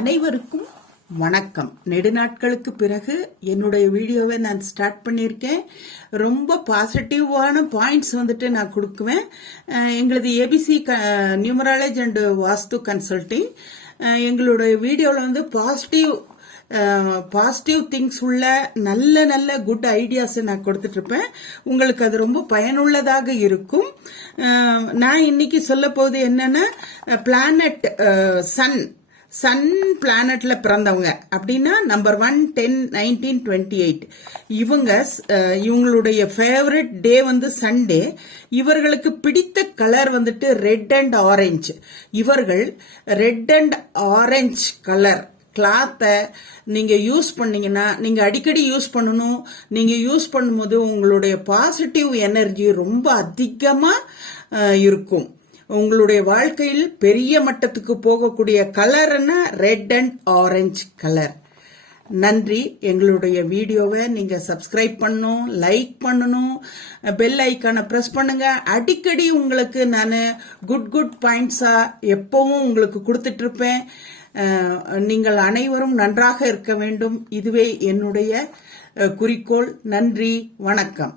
அனைவருக்கும் வணக்கம். நெடுநாட்களுக்கு பிறகு என்னுடைய வீடியோவை நான் ஸ்டார்ட் பண்ணியிருக்கேன். ரொம்ப பாசிட்டிவான பாயிண்ட்ஸ் நான் கொடுக்குவேன். எங்களது ABC numerology and vastu consulting எங்களுடைய வீடியோவில் பாசிட்டிவ் திங்ஸ் உள்ள நல்ல நல்ல குட் ஐடியாஸ் நான் கொடுத்துட்டு இருப்பேன். உங்களுக்கு அது ரொம்ப பயனுள்ளதாக இருக்கும். நான் இன்னைக்கு சொல்ல போது என்னன்னா, பிளானட் சன் பிளானட்ல பிறந்தவங்க அப்படின்னா நம்பர் 1, 10, 19, 28 இவங்களுடைய ஃபேவரட் டே சண்டே. இவர்களுக்கு பிடித்த கலர் ரெட் அண்ட் ஆரஞ்சு. இவர்கள் ரெட் அண்ட் ஆரஞ்சு கலர் கிளாத்தை நீங்க யூஸ் பண்ணீங்கன்னா, நீங்க அடிக்கடி யூஸ் பண்ணணும். நீங்க யூஸ் பண்ணும்போது உங்களுடைய பாசிட்டிவ் எனர்ஜி ரொம்ப அதிகமா இருக்கும். உங்களுடைய வாழ்க்கையில் பெரிய மட்டத்துக்கு போகக்கூடிய கலர்னா ரெட் அண்ட் ஆரஞ்சு கலர். நன்றி. எங்களுடைய வீடியோவை நீங்க சப்ஸ்கிரைப் பண்ணணும், லைக் பண்ணணும், பெல் ஐக்கானை பிரஸ் பண்ணுங்க. அடிக்கடி உங்களுக்கு நான் குட் பாயிண்ட்ஸா எப்பவும் உங்களுக்கு கொடுத்துட்டு இருப்பேன். நீங்கள் அனைவரும் நன்றாக இருக்க வேண்டும். இதுவே என்னுடைய குறிக்கோள். நன்றி, வணக்கம்.